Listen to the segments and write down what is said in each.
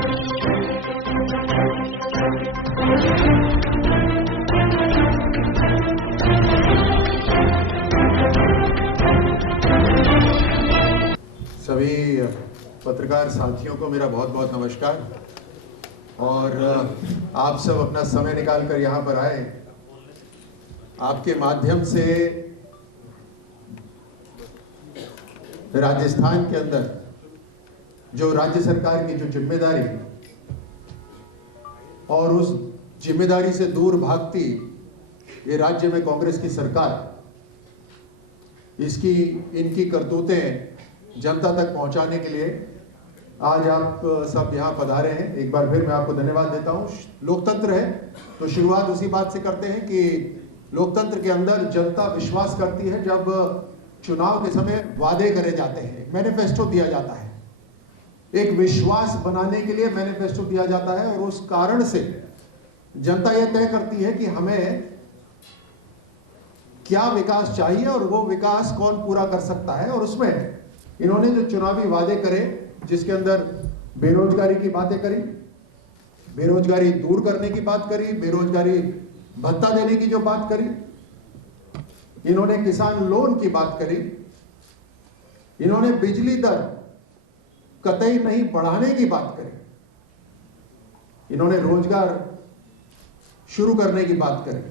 सभी पत्रकार साथियों को मेरा बहुत बहुत नमस्कार। और आप सब अपना समय निकाल कर यहाँ पर आए। आपके माध्यम से राजस्थान के अंदर जो राज्य सरकार की जो जिम्मेदारी और उस जिम्मेदारी से दूर भागती ये राज्य में कांग्रेस की सरकार, इसकी इनकी करतूतें जनता तक पहुंचाने के लिए आज आप सब यहाँ पधारे हैं। एक बार फिर मैं आपको धन्यवाद देता हूँ। लोकतंत्र है तो शुरुआत उसी बात से करते हैं कि लोकतंत्र के अंदर जनता विश्वास करती है जब चुनाव के समय वादे करे जाते हैं, मैनिफेस्टो दिया जाता है, एक विश्वास बनाने के लिए मैनिफेस्टो दिया जाता है। और उस कारण से जनता यह तय करती है कि हमें क्या विकास चाहिए और वो विकास कौन पूरा कर सकता है। और उसमें इन्होंने जो चुनावी वादे करे, जिसके अंदर बेरोजगारी की बातें करी, बेरोजगारी दूर करने की बात करी, बेरोजगारी भत्ता देने की जो बात करी, इन्होंने किसान लोन की बात करी, इन्होंने बिजली दर कतई नहीं बढ़ाने की बात करी, इन्होंने रोजगार शुरू करने की बात करी।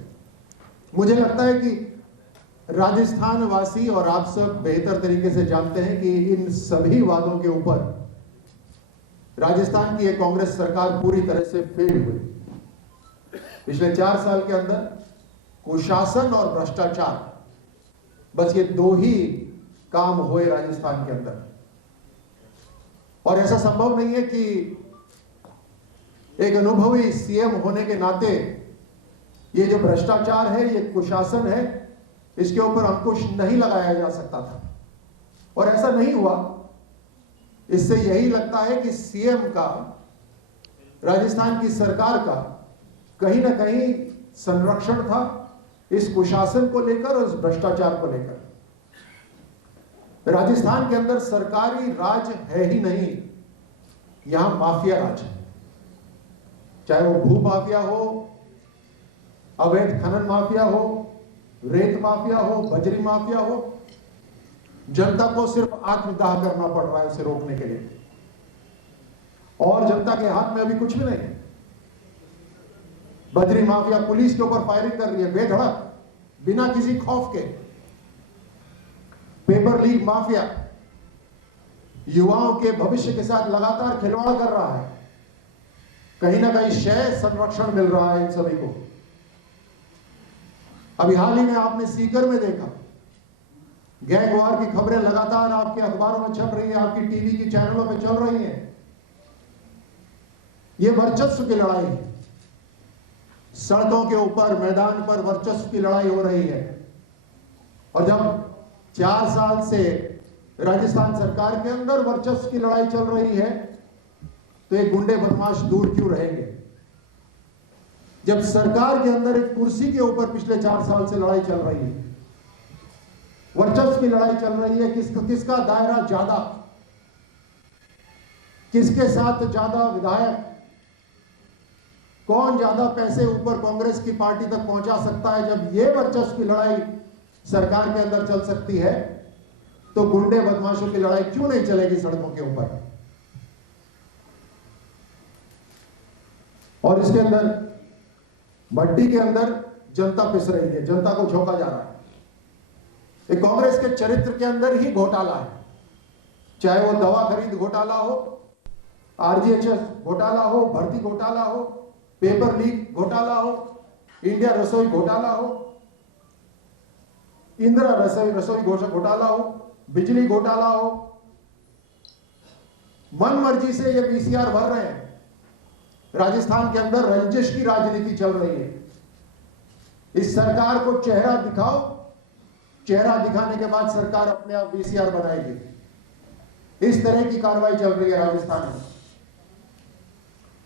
मुझे लगता है कि राजस्थान वासी और आप सब बेहतर तरीके से जानते हैं कि इन सभी वादों के ऊपर राजस्थान की एक कांग्रेस सरकार पूरी तरह से फेल हुई। पिछले 4 साल के अंदर कुशासन और भ्रष्टाचार, बस ये 2 ही काम हुए राजस्थान के अंदर। और ऐसा संभव नहीं है कि एक अनुभवी सीएम होने के नाते ये जो भ्रष्टाचार है, ये कुशासन है, इसके ऊपर अंकुश नहीं लगाया जा सकता था। और ऐसा नहीं हुआ। इससे यही लगता है कि सीएम का, राजस्थान की सरकार का कहीं ना कहीं संरक्षण था इस कुशासन को लेकर और इस भ्रष्टाचार को लेकर। राजस्थान के अंदर सरकारी राज है ही नहीं, यहां माफिया राज है। चाहे वो भू माफिया हो, अवैध खनन माफिया हो, रेत माफिया हो, बजरी माफिया हो, जनता को सिर्फ आत्मदाह करना पड़ रहा है उसे रोकने के लिए। और जनता के हाथ में अभी कुछ भी नहीं है। बजरी माफिया पुलिस के ऊपर फायरिंग कर रही है बेधड़क, बिना किसी खौफ के। पेपर लीक माफिया युवाओं के भविष्य के साथ लगातार खिलवाड़ कर रहा है। कहीं ना कहीं शय संरक्षण मिल रहा है इन सभी को। अभी हाल ही में आपने सीकर में देखा, गैंगवार की खबरें लगातार आपके अखबारों में छप रही है, आपकी टीवी की चैनलों पे चल रही हैं। ये वर्चस्व की लड़ाई है। सड़कों के ऊपर, मैदान पर वर्चस्व की लड़ाई हो रही है। और जब 4 साल से राजस्थान सरकार के अंदर वर्चस्व की लड़ाई चल रही है, तो ये गुंडे बदमाश दूर क्यों रहेंगे? जब सरकार के अंदर एक कुर्सी के ऊपर पिछले 4 साल से लड़ाई चल रही है, वर्चस्व की लड़ाई चल रही है, किसका दायरा ज्यादा, किसके साथ ज्यादा विधायक, कौन ज्यादा पैसे ऊपर कांग्रेस की पार्टी तक पहुंचा सकता है। जब ये वर्चस्व की लड़ाई सरकार के अंदर चल सकती है, तो गुंडे बदमाशों की लड़ाई क्यों नहीं चलेगी सड़कों के ऊपर? और इसके अंदर भट्टी के अंदर जनता पिस रही है, जनता को झोंका जा रहा है। ये कांग्रेस के चरित्र के अंदर ही घोटाला है। चाहे वो दवा खरीद घोटाला हो, आरजीएचएस घोटाला हो, भर्ती घोटाला हो, पेपर लीक घोटाला हो, इंडिया रसोई घोटाला हो, इंदिरा रसोई घोटाला हो, बिजली घोटाला हो। मन मर्जी से ये वीसीआर भर रहे हैं। राजस्थान के अंदर रंजिश की राजनीति चल रही है। इस सरकार को चेहरा दिखाओ, चेहरा दिखाने के बाद सरकार अपने आप वीसीआर बनाएगी। इस तरह की कार्रवाई चल रही है राजस्थान में।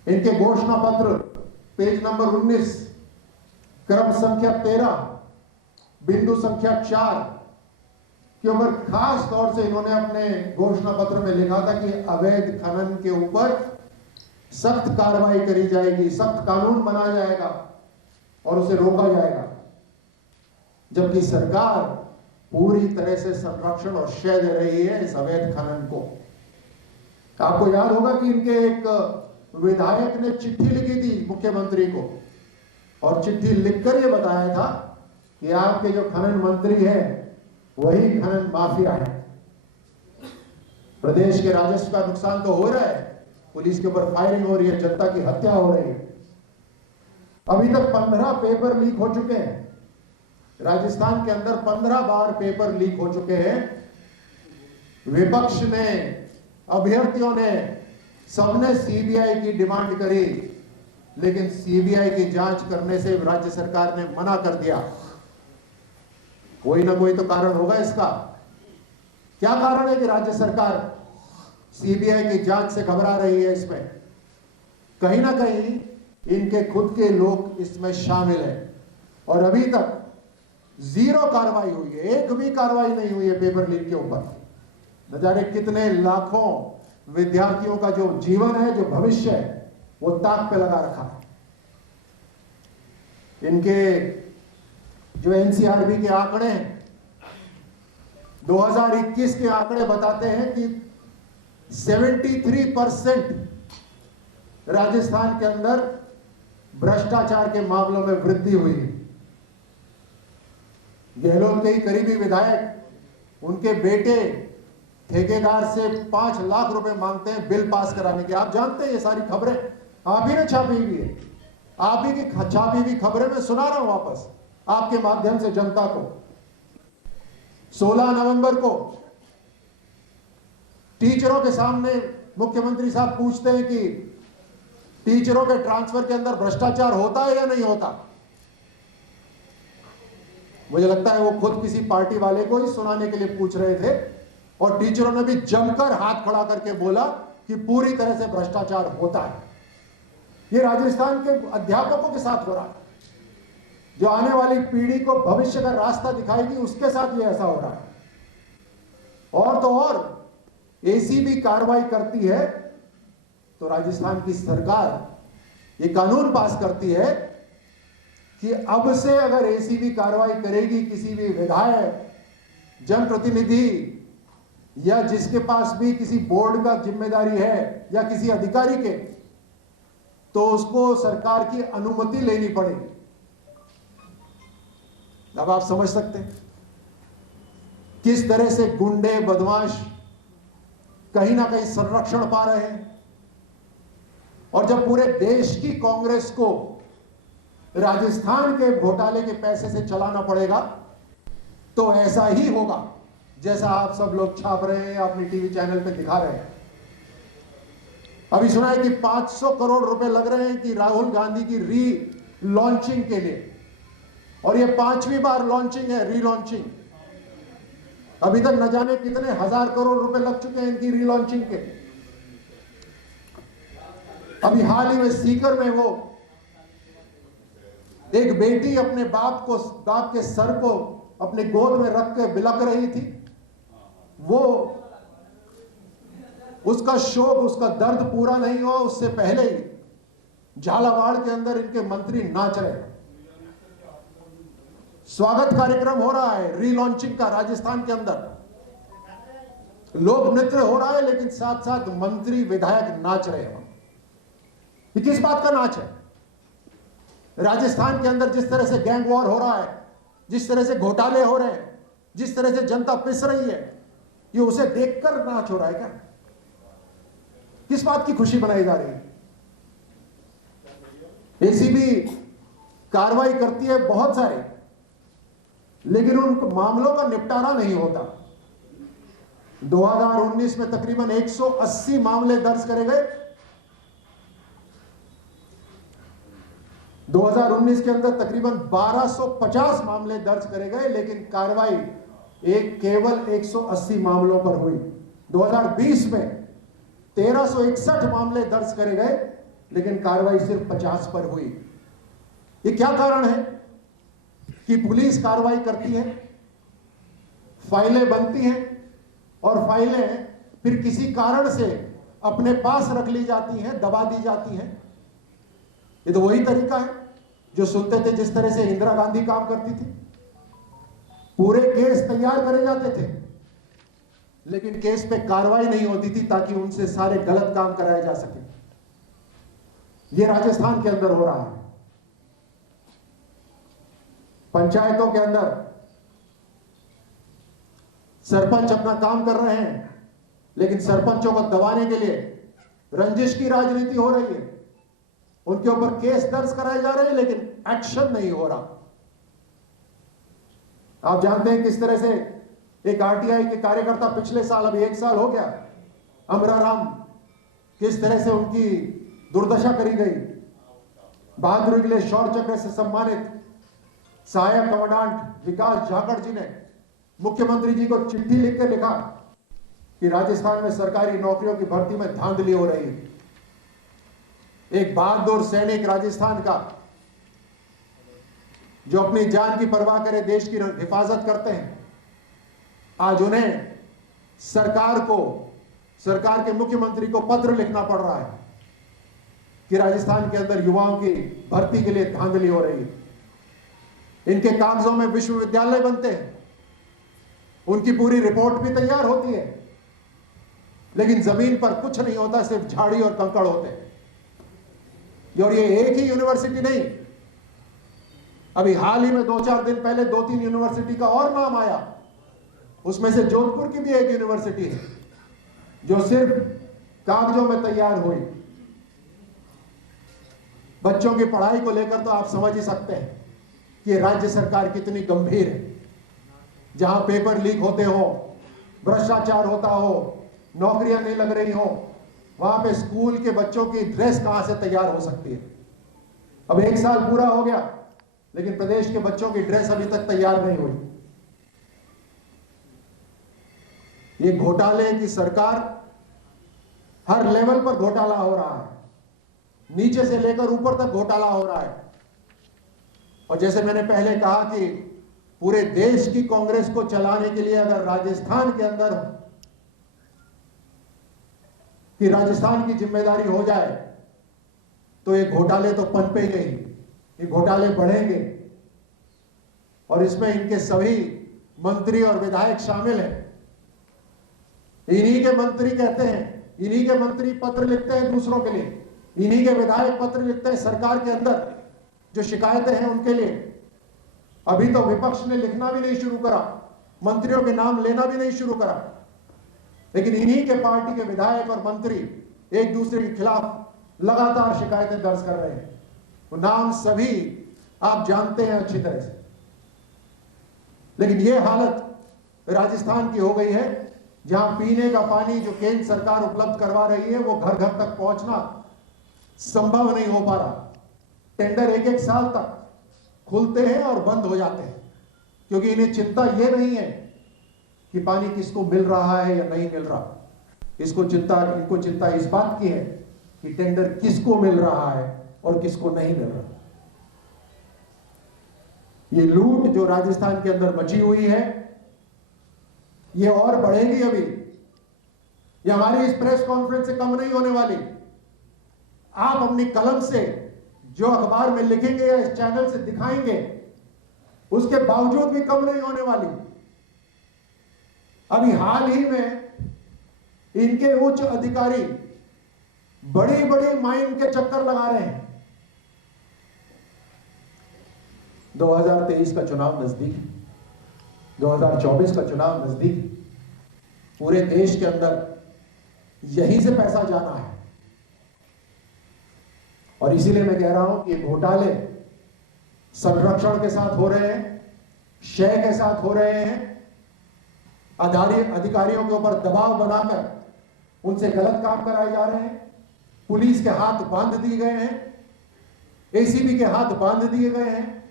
इनके घोषणा पत्र पेज नंबर 19, क्रम संख्या 13, बिंदु संख्या 4 के ऊपर खास तौर से इन्होंने अपने घोषणा पत्र में लिखा था कि अवैध खनन के ऊपर सख्त कार्रवाई करी जाएगी, सख्त कानून बनाया जाएगा और उसे रोका जाएगा, जबकि सरकार पूरी तरह से संरक्षण और शय दे रही है इस अवैध खनन को। आपको याद होगा कि इनके एक विधायक ने चिट्ठी लिखी थी मुख्यमंत्री को और चिट्ठी लिखकर यह बताया था कि आपके जो खनन मंत्री हैं वही खनन माफिया है। प्रदेश के राजस्व का नुकसान तो हो रहा है, पुलिस के ऊपर फायरिंग हो रही है, जनता की हत्या हो रही है। अभी तक 15 पेपर लीक हो चुके हैं। राजस्थान के अंदर 15 बार पेपर लीक हो चुके हैं। विपक्ष ने, अभ्यर्थियों ने, सबने सीबीआई की डिमांड करी, लेकिन सीबीआई की जांच करने से राज्य सरकार ने मना कर दिया। कोई ना कोई तो कारण होगा इसका। क्या कारण है कि राज्य सरकार सीबीआई की जांच से घबरा रही है? इसमें कहीं ना कहीं इनके खुद के लोग इसमें शामिल हैं और अभी तक जीरो कार्रवाई हुई है, एक भी कार्रवाई नहीं हुई है पेपर लीक के ऊपर। न जाने कितने लाखों विद्यार्थियों का जो जीवन है, जो भविष्य है, वो ताक पे लगा रखा है। इनके जो एनसीआरबी के आंकड़े हैं, 2021 के आंकड़े बताते हैं कि 73% राजस्थान के अंदर भ्रष्टाचार के मामलों में वृद्धि हुई है। गहलोत के ही करीबी विधायक, उनके बेटे ठेकेदार से 5 लाख रुपए मांगते हैं बिल पास कराने के। आप जानते हैं ये सारी खबरें आप ही ने छापी हुई है, आप ही की छापी हुई खबरें मैं सुना रहा हूं वापस आपके माध्यम से जनता को। 16 नवंबर को टीचरों के सामने मुख्यमंत्री साहब पूछते हैं कि टीचरों के ट्रांसफर के अंदर भ्रष्टाचार होता है या नहीं होता। मुझे लगता है वो खुद किसी पार्टी वाले को ही सुनाने के लिए पूछ रहे थे और टीचरों ने भी जमकर हाथ खड़ा करके बोला कि पूरी तरह से भ्रष्टाचार होता है। ये राजस्थान के अध्यापकों के साथ हो रहा है, जो आने वाली पीढ़ी को भविष्य का रास्ता दिखाएगी, उसके साथ ये ऐसा हो रहा है। और तो और एसीबी कार्रवाई करती है तो राजस्थान की सरकार ये कानून पास करती है कि अब से अगर एसीबी कार्रवाई करेगी किसी भी विधायक, जनप्रतिनिधि या जिसके पास भी किसी बोर्ड का जिम्मेदारी है या किसी अधिकारी के, तो उसको सरकार की अनुमति लेनी पड़ेगी। अब आप समझ सकते हैं किस तरह से गुंडे, बदमाश कहीं ना कहीं संरक्षण पा रहे हैं। और जब पूरे देश की कांग्रेस को राजस्थान के घोटाले के पैसे से चलाना पड़ेगा तो ऐसा ही होगा जैसा आप सब लोग छाप रहे हैं, अपने टीवी चैनल पे दिखा रहे हैं। अभी सुना है कि 500 करोड़ रुपए लग रहे हैं कि राहुल गांधी की री लॉन्चिंग के लिए, और ये 5वीं बार लॉन्चिंग है, री लॉन्चिंग। अभी तक न जाने कितने हजार करोड़ रुपए लग चुके हैं इनकी री लॉन्चिंग के। अभी हाल ही में सीकर में वो एक बेटी अपने बाप के सर को अपने गोद में रख के बिलक रही थी। वो उसका शोक, उसका दर्द पूरा नहीं हुआ, उससे पहले ही झालावाड़ के अंदर इनके मंत्री नाच रहे हैं। स्वागत कार्यक्रम हो रहा है री लॉन्चिंग का राजस्थान के अंदर, लोक नृत्य हो रहा है, लेकिन साथ साथ मंत्री विधायक नाच रहे हैं। ये किस बात का नाच है? राजस्थान के अंदर जिस तरह से गैंग वॉर हो रहा है, जिस तरह से घोटाले हो रहे हैं, जिस तरह से जनता पिस रही है, ये उसे देखकर नाच हो रहा है क्या? किस बात की खुशी मनाई जा रही है? एसीबी कार्रवाई करती है बहुत सारे, लेकिन उन मामलों का निपटारा नहीं होता। 2019 में तकरीबन 180 मामले दर्ज करे गए। 2019 के अंदर तकरीबन 1250 मामले दर्ज करे गए, लेकिन कार्रवाई केवल 180 मामलों पर हुई। 2020 में 1361 मामले दर्ज करे गए, लेकिन कार्रवाई सिर्फ 50 पर हुई। ये क्या कारण है कि पुलिस कार्रवाई करती है, फाइलें बनती हैं और फाइलें फिर किसी कारण से अपने पास रख ली जाती हैं, दबा दी जाती हैं। ये तो वही तरीका है जो सुनते थे जिस तरह से इंदिरा गांधी काम करती थी। पूरे केस तैयार करे जाते थे, लेकिन केस पे कार्रवाई नहीं होती थी ताकि उनसे सारे गलत काम कराए जा सके। ये राजस्थान के अंदर हो रहा है। पंचायतों के अंदर सरपंच अपना काम कर रहे हैं, लेकिन सरपंचों को दबाने के लिए रंजिश की राजनीति हो रही है। उनके ऊपर केस दर्ज कराए जा रहे हैं, लेकिन एक्शन नहीं हो रहा। आप जानते हैं किस तरह से एक आरटीआई के कार्यकर्ता पिछले साल, अभी 1 साल हो गया, अमरा राम, किस तरह से उनकी दुर्दशा करी गई। बहादुरी के लिए शौर्य चक्र से सम्मानित सहायक कमांडेंट विकास झाकड़ जी ने मुख्यमंत्री जी को चिट्ठी लिखकर लिखा कि राजस्थान में सरकारी नौकरियों की भर्ती में धांधली हो रही है। एक बहादुर सैनिक राजस्थान का, जो अपनी जान की परवाह करे, देश की हिफाजत करते हैं, आज उन्हें सरकार के मुख्यमंत्री को पत्र लिखना पड़ रहा है कि राजस्थान के अंदर युवाओं की भर्ती के लिए धांधली हो रही है। इनके कागजों में विश्वविद्यालय बनते हैं, उनकी पूरी रिपोर्ट भी तैयार होती है, लेकिन जमीन पर कुछ नहीं होता, सिर्फ झाड़ी और कंकड़ होते हैं। और ये एक ही यूनिवर्सिटी नहीं, अभी हाल ही में 2-4 दिन पहले 2-3 यूनिवर्सिटी का और नाम आया। उसमें से जोधपुर की भी एक यूनिवर्सिटी है जो सिर्फ कागजों में तैयार हुई। बच्चों की पढ़ाई को लेकर तो आप समझ ही सकते हैं कि राज्य सरकार कितनी गंभीर है। जहां पेपर लीक होते हो, भ्रष्टाचार होता हो, नौकरियां नहीं लग रही हो, वहां पे स्कूल के बच्चों की ड्रेस कहां से तैयार हो सकती है। अब 1 साल पूरा हो गया, लेकिन प्रदेश के बच्चों की ड्रेस अभी तक तैयार नहीं हुई। ये घोटाले की सरकार, हर लेवल पर घोटाला हो रहा है, नीचे से लेकर ऊपर तक घोटाला हो रहा है। और जैसे मैंने पहले कहा कि पूरे देश की कांग्रेस को चलाने के लिए अगर राजस्थान के अंदर कि राजस्थान की जिम्मेदारी हो जाए, तो ये घोटाले तो पनपेंगे ही, ये घोटाले बढ़ेंगे। और इसमें इनके सभी मंत्री और विधायक शामिल हैं। इन्हीं के मंत्री कहते हैं, इन्हीं के मंत्री पत्र लिखते हैं दूसरों के लिए, इन्हीं के विधायक पत्र लिखते हैं सरकार के अंदर जो शिकायतें हैं उनके लिए। अभी तो विपक्ष ने लिखना भी नहीं शुरू करा, मंत्रियों के नाम लेना भी नहीं शुरू करा, लेकिन इन्हीं के पार्टी के विधायक और मंत्री एक दूसरे के खिलाफ लगातार शिकायतें दर्ज कर रहे हैं। वो नाम सभी आप जानते हैं अच्छी तरह से। लेकिन ये हालत राजस्थान की हो गई है, जहां पीने का पानी जो केंद्र सरकार उपलब्ध करवा रही है वो घर घर तक पहुंचना संभव नहीं हो पा रहा। टेंडर 1-1 साल तक खुलते हैं और बंद हो जाते हैं, क्योंकि इन्हें चिंता ये नहीं है कि पानी किसको मिल रहा है या नहीं मिल रहा। इनको चिंता इस बात की है कि टेंडर किसको मिल रहा है और किसको नहीं मिल रहा। ये लूट जो राजस्थान के अंदर मची हुई है, ये और बढ़ेगी। अभी ये हमारी इस प्रेस कॉन्फ्रेंस से कम नहीं होने वाली। आप अपनी कलम से जो अखबार में लिखेंगे या इस चैनल से दिखाएंगे, उसके बावजूद भी कम नहीं होने वाली। अभी हाल ही में इनके उच्च अधिकारी बड़ी बड़ी माइन के चक्कर लगा रहे हैं। 2023 का चुनाव नजदीक, 2024 का चुनाव नजदीक, पूरे देश के अंदर यहीं से पैसा जाना है। और इसीलिए मैं कह रहा हूं कि ये घोटाले संरक्षण के साथ हो रहे हैं, शय के साथ हो रहे हैं, अधिकारियों के ऊपर दबाव बनाकर उनसे गलत काम कराए जा रहे हैं, पुलिस के हाथ बांध दिए गए हैं, एसीबी के हाथ बांध दिए गए हैं,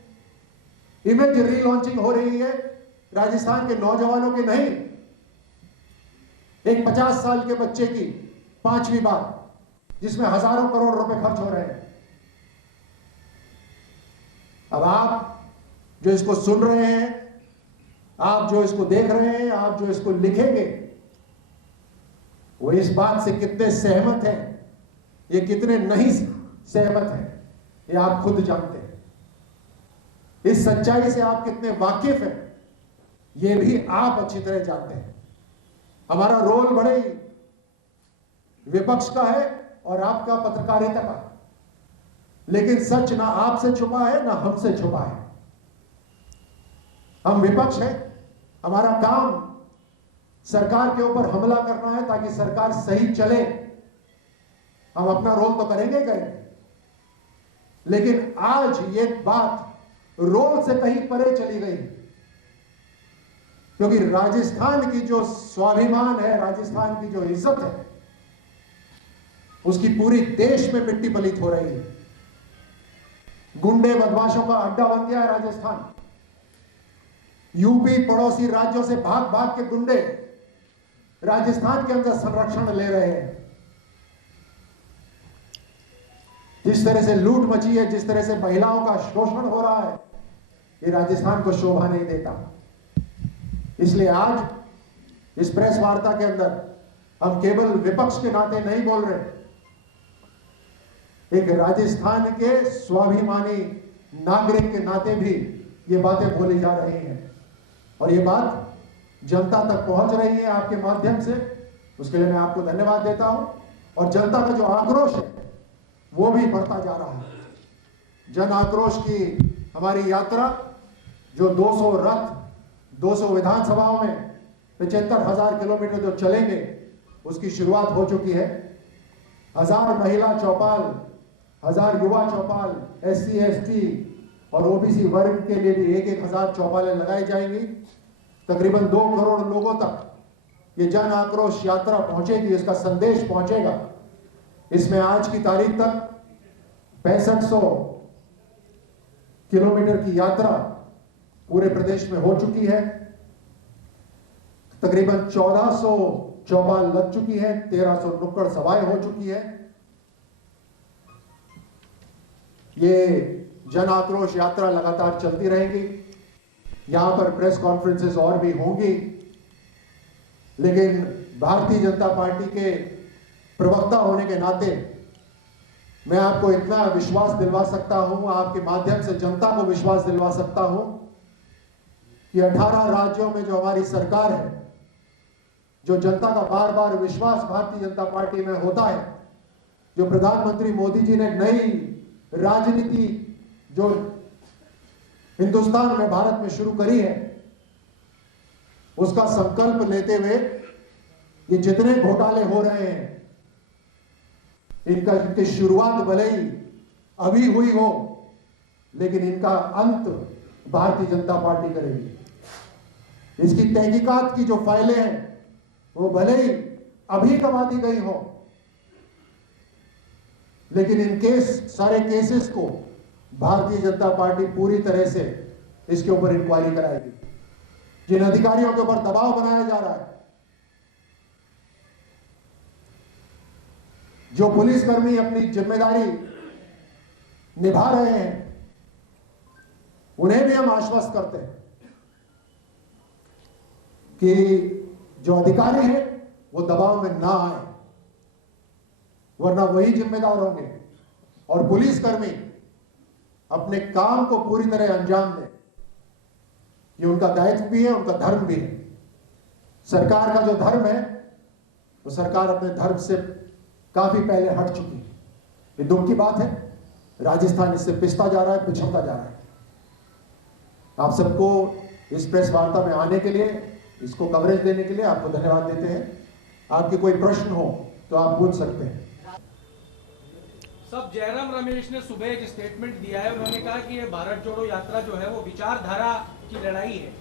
इमेज रीलॉन्चिंग हो रही है राजस्थान के नौजवानों की नहीं, एक 50 साल के बच्चे की 5वीं बार, जिसमें हजारों करोड़ रुपए खर्च हो रहे हैं। अब आप जो इसको सुन रहे हैं, आप जो इसको देख रहे हैं, आप जो इसको लिखेंगे, वो इस बात से कितने सहमत हैं, ये कितने नहीं सहमत हैं, ये आप खुद जानते हैं। इस सच्चाई से आप कितने वाकिफ हैं, ये भी आप अच्छी तरह जानते हैं। हमारा रोल बड़े ही विपक्ष का है और आपका पत्रकारिता का, लेकिन सच ना आपसे छुपा है ना हमसे छुपा है। हम विपक्ष हैं, हमारा काम सरकार के ऊपर हमला करना है ताकि सरकार सही चले। हम अपना रोल तो करेंगे ही करेंगे, लेकिन आज ये बात रोल से कहीं परे चली गई, क्योंकि राजस्थान की जो स्वाभिमान है, राजस्थान की जो इज्जत है, उसकी पूरी देश में मिट्टी पलीत हो रही है। गुंडे बदमाशों का अड्डा बन गया है राजस्थान। यूपी पड़ोसी राज्यों से भाग भाग के गुंडे राजस्थान के अंदर संरक्षण ले रहे हैं। जिस तरह से लूट मची है, जिस तरह से महिलाओं का शोषण हो रहा है, ये राजस्थान को शोभा नहीं देता। इसलिए आज इस प्रेस वार्ता के अंदर हम केवल विपक्ष के नाते नहीं बोल रहे, एक राजस्थान के स्वाभिमानी नागरिक के नाते भी ये बातें बोली जा रही हैं और ये बात जनता तक पहुंच रही है आपके माध्यम से। उसके लिए मैं आपको धन्यवाद देता हूं। और जनता का जो आक्रोश है वो भी बढ़ता जा रहा है। जन आक्रोश की हमारी यात्रा, जो 200 रथ 200 विधानसभाओं में 75,000 किलोमीटर जो चलेंगे, उसकी शुरुआत हो चुकी है। 1000 महिला चौपाल, 1000 युवा चौपाल, SC ST और OBC वर्ग के लिए भी 1,000 चौपालें लगाई जाएंगी। तकरीबन 2 करोड़ लोगों तक ये जन आक्रोश यात्रा पहुंचेगी, इसका संदेश पहुंचेगा। इसमें आज की तारीख तक 6500 किलोमीटर की यात्रा पूरे प्रदेश में हो चुकी है। तकरीबन 1400 चौपाल लग चुकी है, 1300 नुक्कड़ सभाएं हो चुकी है। ये जन आक्रोश यात्रा लगातार चलती रहेगी। यहां पर प्रेस कॉन्फ्रेंसेस और भी होंगी, लेकिन भारतीय जनता पार्टी के प्रवक्ता होने के नाते मैं आपको इतना विश्वास दिलवा सकता हूं, आपके माध्यम से जनता को विश्वास दिलवा सकता हूं कि 18 राज्यों में जो हमारी सरकार है, जो जनता का बार बार विश्वास भारतीय जनता पार्टी में होता है, जो प्रधानमंत्री मोदी जी ने नई राजनीति जो हिंदुस्तान में, भारत में शुरू करी है, उसका संकल्प लेते हुए ये जितने घोटाले हो रहे हैं, इनकी शुरुआत भले ही अभी हुई हो, लेकिन इनका अंत भारतीय जनता पार्टी करेगी। इसकी तहकीकात की जो फाइलें हैं वो भले ही अभी करवा दी गई हो, लेकिन इन सारे केसेस को भारतीय जनता पार्टी पूरी तरह से इसके ऊपर इंक्वायरी कराएगी। जिन अधिकारियों के ऊपर दबाव बनाया जा रहा है, जो पुलिसकर्मी अपनी जिम्मेदारी निभा रहे हैं, उन्हें भी हम आश्वस्त करते हैं कि जो अधिकारी हैं वो दबाव में ना आए, वरना वही जिम्मेदार होंगे। और पुलिसकर्मी अपने काम को पूरी तरह अंजाम दें, ये उनका दायित्व भी है, उनका धर्म भी है। सरकार का जो धर्म है, वो सरकार अपने धर्म से काफी पहले हट चुकी है। ये दुख की बात है, राजस्थान इससे पिछता जा रहा है, पिछड़ता जा रहा है। आप सबको इस प्रेस वार्ता में आने के लिए, इसको कवरेज देने के लिए आपको धन्यवाद देते हैं। आपके कोई प्रश्न हो तो आप पूछ सकते हैं। सब जयराम रमेश ने सुबह एक स्टेटमेंट दिया है। उन्होंने कहा कि ये भारत जोड़ो यात्रा जो है वो विचारधारा की लड़ाई है।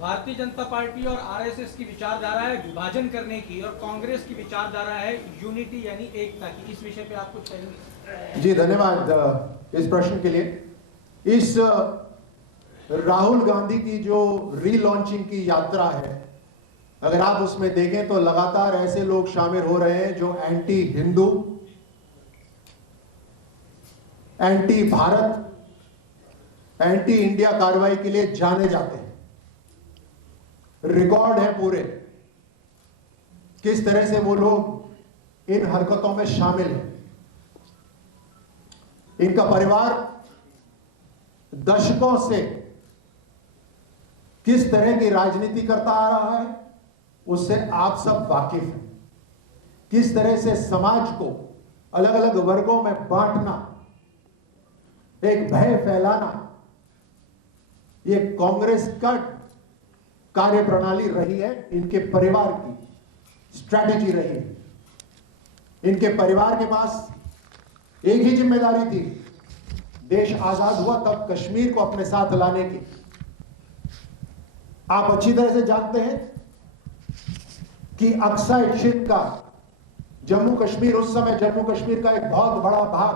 भारतीय जनता पार्टी और RSS की विचारधारा है विभाजन करने की, और कांग्रेस की विचारधारा है यूनिटी यानी एकता की। इस विषय पे आप कुछ कहेंगे? जी धन्यवाद इस प्रश्न के लिए। इस राहुल गांधी की जो रीलॉन्चिंग की यात्रा है, अगर आप उसमें देखें तो लगातार ऐसे लोग शामिल हो रहे हैं जो anti Hindu, anti Bharat, anti India कार्रवाई के लिए जाने जाते हैं। रिकॉर्ड है पूरे, किस तरह से वो लोग इन हरकतों में शामिल है। इनका परिवार दशकों से किस तरह की राजनीति करता आ रहा है उससे आप सब वाकिफ हैं। किस तरह से समाज को अलग अलग वर्गों में बांटना, एक भय फैलाना, ये कांग्रेस का कार्यप्रणाली रही है, इनके परिवार की स्ट्रैटेजी रही है। इनके परिवार के पास एक ही जिम्मेदारी थी, देश आजाद हुआ तब कश्मीर को अपने साथ लाने की। आप अच्छी तरह से जानते हैं कि अक्साई चिन का जम्मू कश्मीर, उस समय जम्मू कश्मीर का एक बहुत बड़ा भाग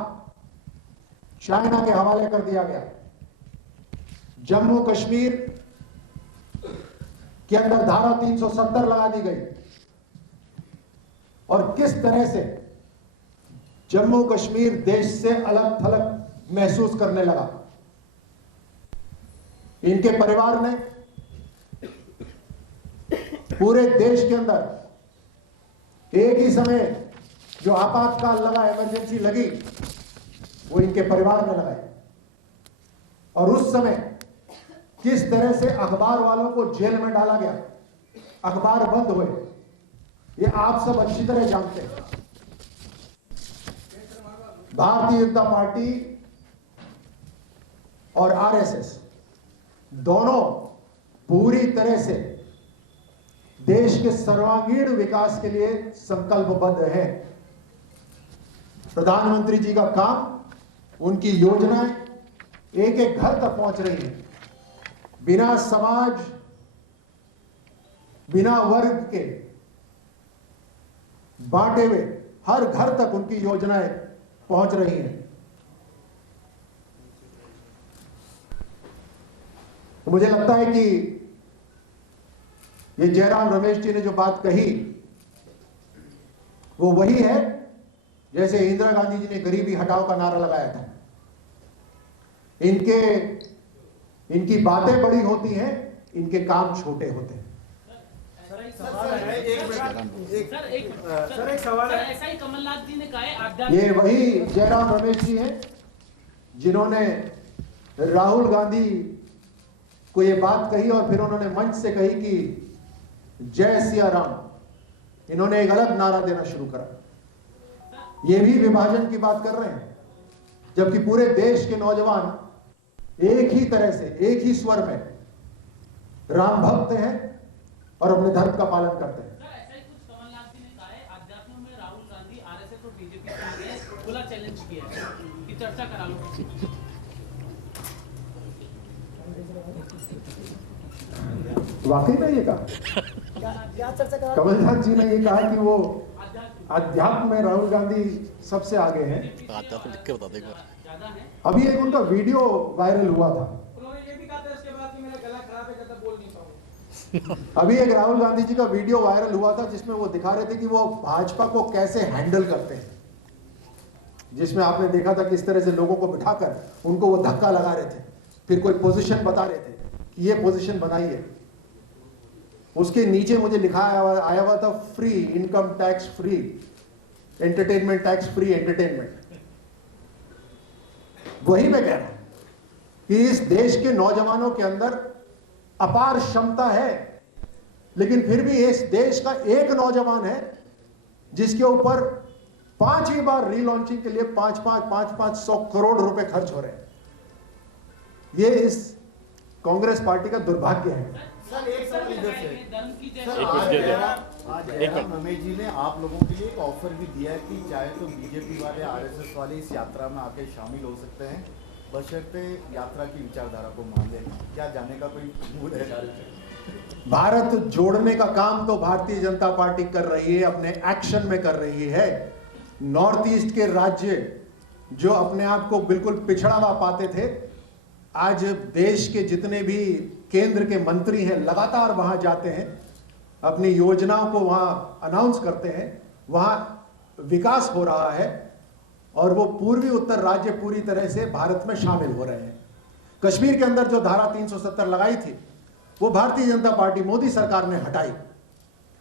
चाइना के हवाले कर दिया गया। जम्मू कश्मीर के अंदर धारा 370 लगा दी गई और किस तरह से जम्मू कश्मीर देश से अलग थलग महसूस करने लगा। इनके परिवार ने पूरे देश के अंदर एक ही समय जो आपातकाल लगा, इमरजेंसी लगी, वो इनके परिवार ने लगाई। और उस समय किस तरह से अखबार वालों को जेल में डाला गया, अखबार बंद हुए, ये आप सब अच्छी तरह जानते हैं। भारतीय जनता पार्टी और आरएसएस दोनों पूरी तरह से देश के सर्वांगीण विकास के लिए संकल्पबद्ध है। प्रधानमंत्री जी का काम, उनकी योजनाएं एक एक घर तक पहुंच रही है। बिना समाज, बिना वर्ग के बांटे हुए हर घर तक उनकी योजनाएं पहुंच रही हैं। तो मुझे लगता है कि ये जयराम रमेश जी ने जो बात कही वो वही है जैसे इंदिरा गांधी जी ने गरीबी हटाओ का नारा लगाया था। इनकी बातें बड़ी होती हैं, इनके काम छोटे होते हैं। एक सवाल है। ऐसा ही कमलनाथ जी ने कहा है, ये वही जयराम रमेश जी हैं जिन्होंने राहुल गांधी को ये बात कही और फिर उन्होंने मंच से कही कि जय सिया राम। इन्होंने एक अलग नारा देना शुरू करा। ये भी विभाजन की बात कर रहे हैं, जबकि पूरे देश के नौजवान एक ही तरह से, एक ही स्वर में राम भक्त हैं और अपने धर्म का पालन करते हैं। ऐसा ही कुछ कमलनाथ जी ने कहा है, अध्यात्म में राहुल गांधी आरएसएस और बीजेपी के आगे खुला चैलेंज किया है कि चर्चा करा लो। वाकई में ये कहा कमलनाथ जी ने ये कहा कि वो अध्यात्म में राहुल गांधी सबसे आगे हैं। अभी एक उनका वीडियो वायरल हुआ था। उन्होंने ये भी कहा था इसके बाद कि मेरा गला खराब है, कहता बोल नहीं पाऊंगा। अभी एक राहुल गांधी जी का वीडियो वायरल हुआ था जिसमें वो दिखा रहे थे कि वो भाजपा को कैसे हैंडल करते हैं, जिसमें आपने देखा था किस तरह से लोगों को बिठाकर उनको वो धक्का लगा रहे थे, फिर कोई पोजीशन बता रहे थे कि ये पोजीशन बनाई है। उसके नीचे मुझे लिखा आया हुआ था free income tax, free entertainment tax, free entertainment. वही मैं कह रहा हूं कि इस देश के नौजवानों के अंदर अपार क्षमता है, लेकिन फिर भी इस देश का एक नौजवान है जिसके ऊपर 5वीं बार रीलॉन्चिंग के लिए 500 करोड़ रुपए खर्च हो रहे हैं। ये इस कांग्रेस पार्टी का दुर्भाग्य है। सर एक सवाल इधर से। आज जयराम रमेश जी ने आप लोगों के लिए एक ऑफर भी दिया है कि चाहे तो बीजेपी वाले, आरएसएस वाले इस यात्रा में आके शामिल हो सकते हैं, बशर्ते यात्रा की विचारधारा को मान लें। क्या जाने का कोई मूड है? भारत जोड़ने का काम तो भारतीय जनता पार्टी कर रही है, अपने एक्शन में कर रही है। नॉर्थ ईस्ट के राज्य जो अपने आप को बिल्कुल पिछड़ा हुआ पाते थे, आज देश के जितने भी केंद्र के मंत्री हैं लगातार वहां जाते हैं, अपनी योजनाओं को वहां अनाउंस करते हैं, वहां विकास हो रहा है और वो पूर्वी उत्तर राज्य पूरी तरह से भारत में शामिल हो रहे हैं। कश्मीर के अंदर जो धारा 370 लगाई थी वो भारतीय जनता पार्टी, मोदी सरकार ने हटाई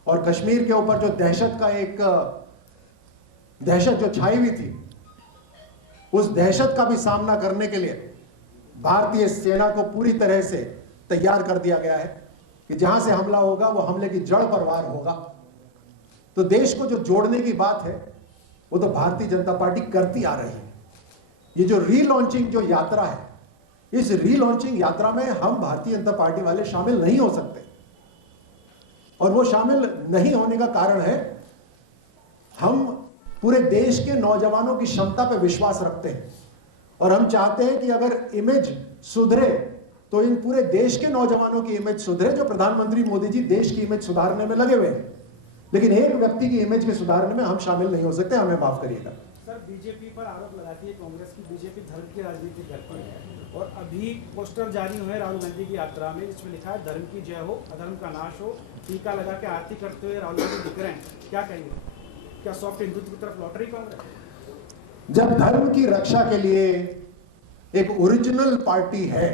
और कश्मीर के ऊपर जो दहशत का एक दहशत जो छाई हुई थी, उस दहशत का भी सामना करने के लिए भारतीय सेना को पूरी तरह से तैयार कर दिया गया है कि जहां से हमला होगा वो हमले की जड़ पर वार होगा। तो देश को जो जोड़ने की बात है वो तो भारतीय जनता पार्टी करती आ रही है। ये जो रीलॉन्चिंग जो यात्रा है, इस रीलॉन्चिंग यात्रा में हम भारतीय जनता पार्टी वाले शामिल नहीं हो सकते, और वो शामिल नहीं होने का कारण है हम पूरे देश के नौजवानों की क्षमता पर विश्वास रखते हैं, और हम चाहते हैं कि अगर इमेज सुधरे तो इन पूरे देश के नौजवानों की इमेज सुधरे। जो प्रधानमंत्री मोदी जी देश की इमेज सुधारने में लगे हुए हैं, लेकिन एक व्यक्ति की इमेज के सुधारने में हम शामिल नहीं हो सकते, हमें माफ करिएगा। सर, बीजेपी पर आरोप लगाती है कांग्रेस की बीजेपी धर्म की राजनीति करती है, और अभी पोस्टर जारी हुए राहुल गांधी की यात्रा में, जिसमें लिखा है धर्म की जय हो, अधर्म का नाश हो, टीका लगा के आरती करते हुए राहुल गांधी दिख रहे हैं, क्या कहेंगे? क्या सॉफ्ट हिंदुत्व की तरफ लौट रही कांग्रेस? जब धर्म की रक्षा के लिए एक ओरिजिनल पार्टी है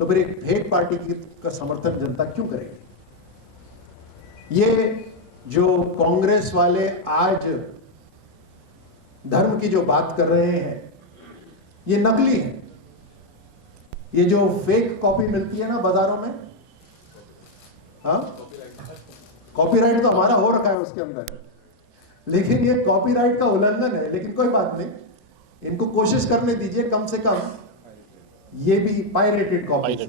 तो फिर एक फेक पार्टी का समर्थन जनता क्यों करेगी? ये जो कांग्रेस वाले आज धर्म की जो बात कर रहे हैं ये नकली है। ये जो फेक कॉपी मिलती है ना बाजारों में, हाँ, कॉपीराइट तो हमारा हो रखा है उसके अंदर, लेकिन ये कॉपीराइट का उल्लंघन है। लेकिन कोई बात नहीं, इनको कोशिश करने दीजिए, कम से कम ये भी पायरेटेड कॉपीज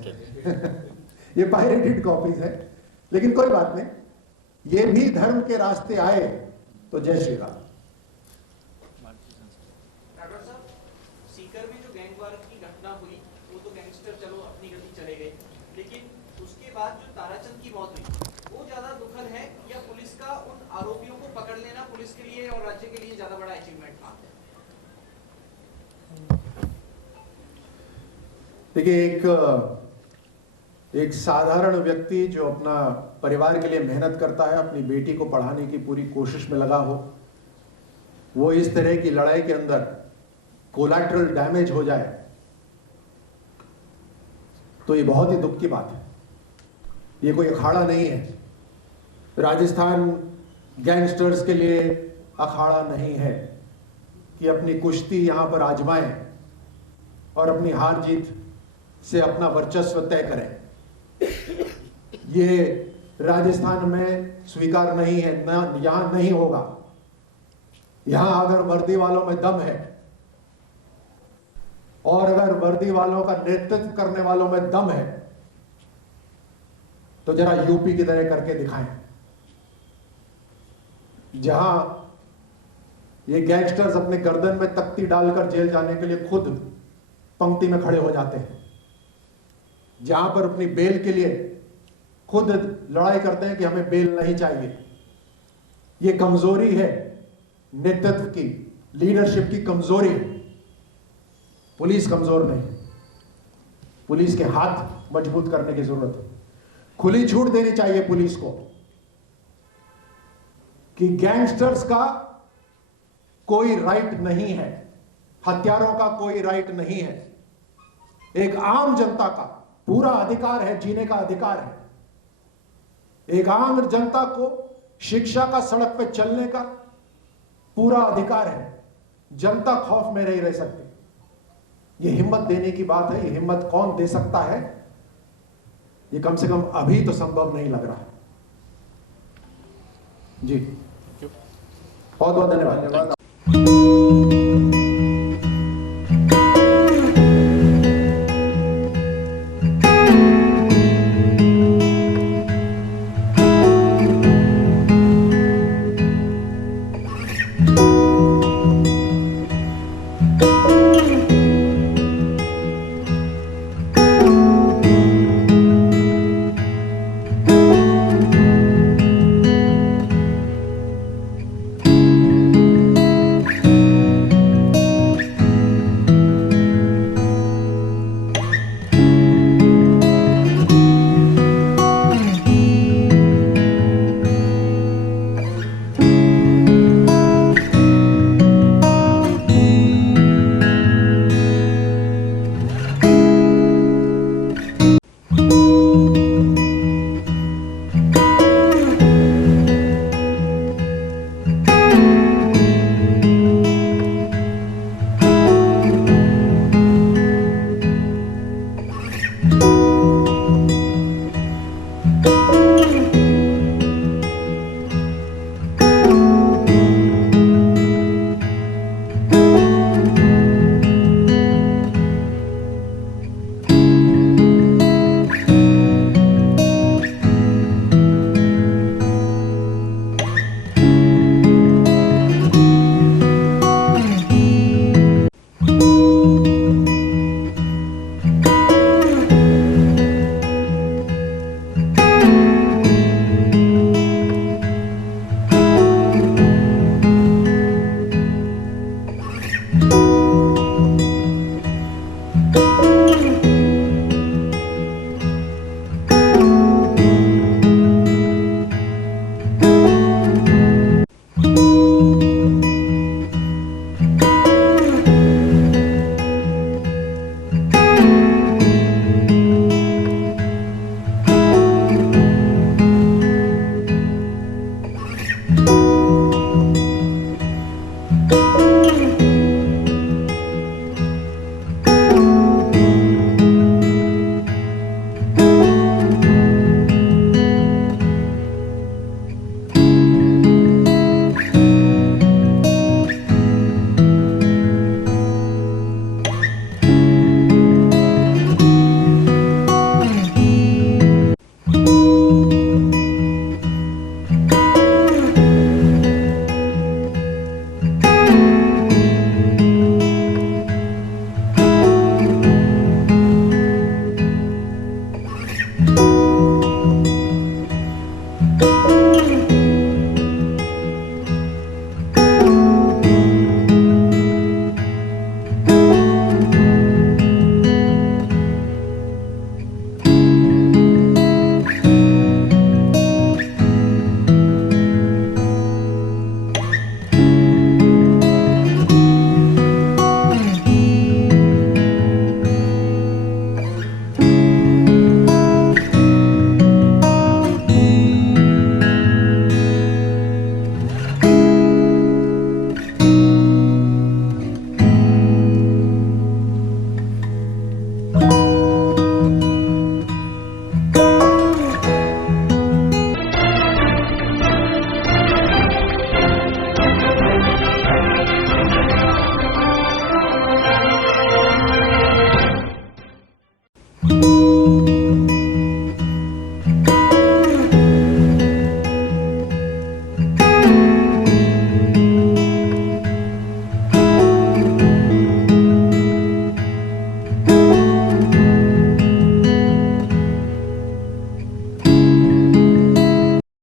ये पायरेटेड कॉपीज है, लेकिन कोई बात नहीं, ये भी धर्म के रास्ते आए तो जय श्री राम। राठौर साहब, सीकर में जो गैंगवार की घटना हुई वो तो गैंगस्टर चलो अपनी गति चले गए, लेकिन उसके बाद जो ताराचंद की मौत हुई वो ज्यादा दुखद है या पुलिस का उन आरोपियों को पकड़ लेना पुलिस के लिए और राज्य के लिए ज्यादा बड़ा अचीवमेंट था? देखिए, एक साधारण व्यक्ति जो अपना परिवार के लिए मेहनत करता है, अपनी बेटी को पढ़ाने की पूरी कोशिश में लगा हो, वो इस तरह की लड़ाई के अंदर कोलैटरल डैमेज हो जाए तो ये बहुत ही दुख की बात है। ये कोई अखाड़ा नहीं है, राजस्थान गैंगस्टर्स के लिए अखाड़ा नहीं है कि अपनी कुश्ती यहां पर आजमाएं और अपनी हार जीत से अपना वर्चस्व तय करें। ये राजस्थान में स्वीकार नहीं है, न यहां नहीं होगा। यहां अगर वर्दी वालों में दम है और अगर वर्दी वालों का नेतृत्व करने वालों में दम है तो जरा यूपी की तरह करके दिखाएं, जहां ये गैंगस्टर्स अपने गर्दन में तख्ती डालकर जेल जाने के लिए खुद पंक्ति में खड़े हो जाते हैं, जहां पर अपनी बेल के लिए खुद लड़ाई करते हैं कि हमें बेल नहीं चाहिए। ये कमजोरी है नेतृत्व की, लीडरशिप की कमजोरी है। पुलिस कमजोर नहीं, पुलिस के हाथ मजबूत करने की जरूरत है। खुली छूट देनी चाहिए पुलिस को कि गैंगस्टर्स का कोई राइट नहीं है, हत्यारों का कोई राइट नहीं है। एक आम जनता का पूरा अधिकार है, जीने का अधिकार है। एक आम जनता को शिक्षा का, सड़क पर चलने का पूरा अधिकार है। जनता खौफ में नहीं रह सकती। ये हिम्मत देने की बात है। ये हिम्मत कौन दे सकता है? ये कम से कम अभी तो संभव नहीं लग रहा है। जी, बहुत बहुत धन्यवाद।